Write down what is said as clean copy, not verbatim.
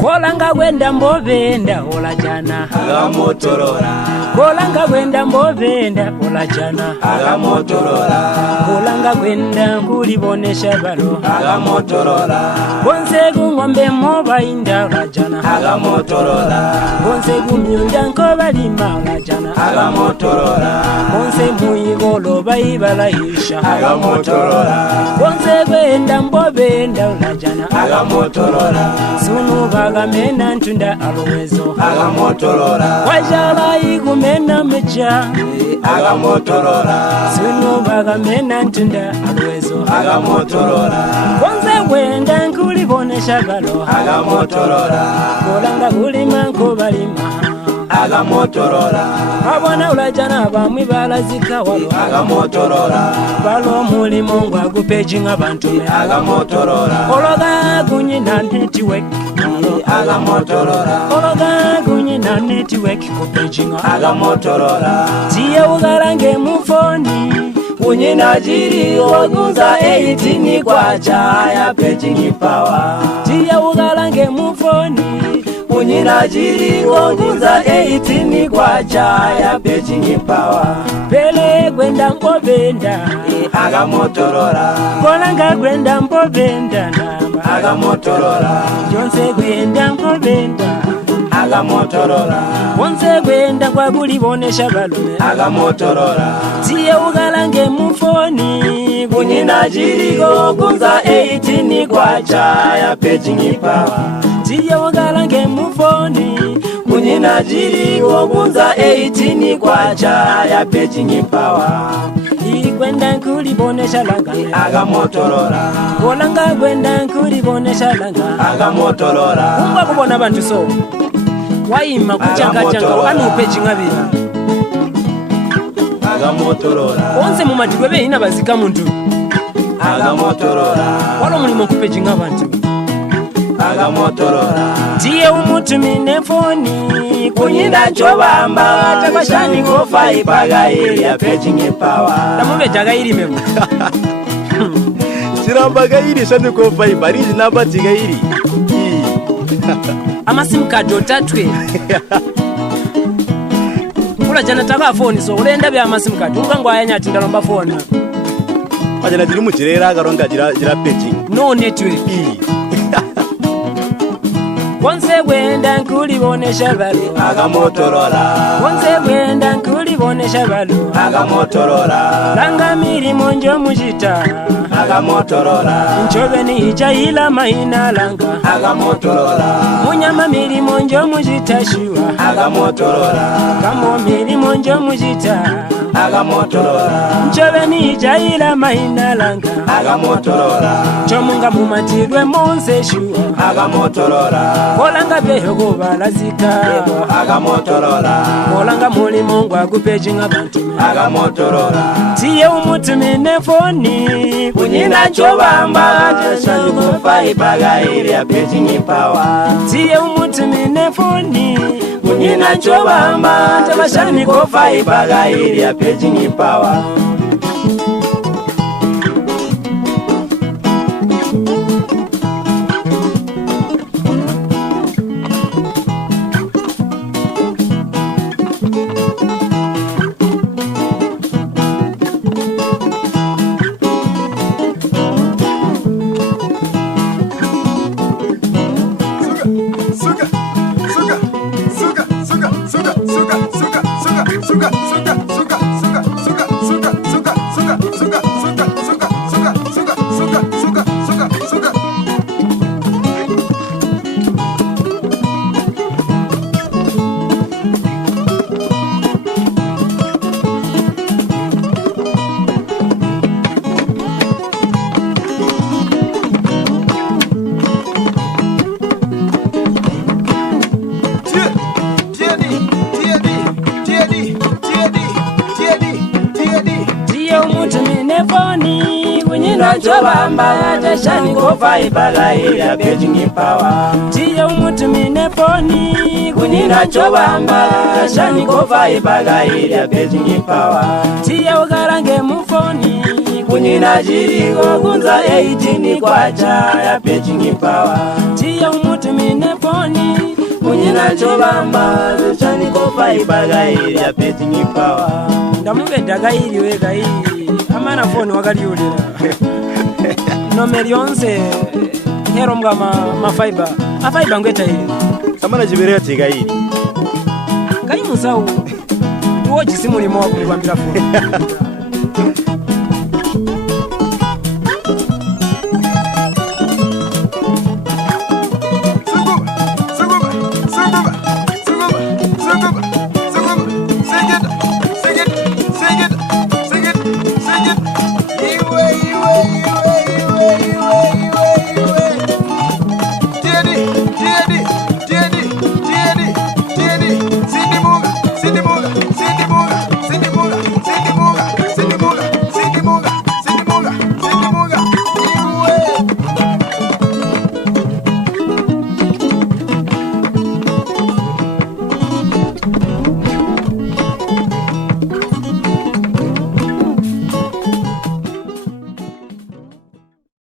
Kolanga gwenda mbovenda olajana agamotorora Kolanga gwenda mbovenda olajana agamotorora Kolanga gwenda kulibonesha balo agamotorora Bonse gungombe moba inda olajana agamotorora Bonse gumyunda nkoba lima olajana agamotorora Bonse muigolo baibala isha agamotorora Bonse gwenda mbovenda olajana agamotorora Sunu baga mena ntunda alowezo agamotorora Wajala igumena mecha agamotorora Sunu baga mena ntunda alowezo agamotorora Bonse wenda nkulibonesha balo agamotorora Kolanga kulima nkubalima agamotorora Abwana ulajana bamwi balazika walo agamotorora Balo mulimo ngwa gupejinga bantume agamotorora Ologa gunyina network agamotorora Ologa gunyina network kupejinga agamotorora Tiye ugarange mufoni Unyina jiri ogunza 18 kwa chaya pejingi power Tiye ugarange mufoni Unyina jiri ogunza 18 kwa chaya pejingi power Pele gwenda mbovenda agamotorora Kolanga gwenda mbovenda namba agamotorora Jonse gwenda mbovenda agamotorora Bonse gwenda kwa kulibonesha balume agamotorora Tiye ugarange mufoni Unyina jiri ogunza 18 kwa chaya pejingi power Tiye ugarange mufoni Unyina jiri ogunza 18 kwa chaya pejingi power Gwenda nkulibonesha langa agamotorora Kolanga gwenda nkulibonesha langa agamotorora Kumba kubona bantu so Waima kuchanga wanu pejinga bila agamotorora Onse mu matigwe be ina bazika muntu agamotorora Walo mulimo kupejinga bantu agamotorora Tiye umutumine foni Kunyina chobamba tabashani kofa ipaga ili ya pejingi power Namube jaga ili mebu Sirambaga ili shani kofa ibarizi nabatiga ili Amasimu kado tatwe Kula jana taka foni so ulenda bya amasimu kado Ukangu ayanya ndalomba foni Majana jiri mujirera agaronga jira pejingi No network Bonse gwenda nkulibonesha balo agamotorora Bonse gwenda nkulibonesha balo agamotorora Langa milimo njo mujita agamotorora Nchobe ni ijahila mahina langa agamotorora Munyama milimo njo mujita shiwa agamotorora Kamo milimo njo mujita agamotorora Nchobe ni ijahila mahina langa agamotorora Chomunga mumatirwe monse shiwa agamotorora Kolanga behogo balazika agamotorora Kolanga mulimo ngwa gupejinga bantume agamotorora Tiye umutumine foni Unyina chobamba tabashani kofa ipaga ili ya pejingi power Tiye umutumine foni Unyina chobamba tabashani kofa ipaga ili ya pejingi power chobamba chashani kofa ipaga ya paging power. Tiye umutumine foni kunina chobamba chashani kofa ipaga ya paging power. Tiye ukarange mufoni kunina jiriko kunza 18 kwacha ya paging power. Tiye umutumine foni kunina chobamba chashani kofa ipaga ya paging power. Ndamube dagairi we gairi amana foni wakaliulira nomeri yonse hero mga ma fiber a fiber ngweta hii samana jibereka tigairi kai musau tuoji simu limo kwambira foni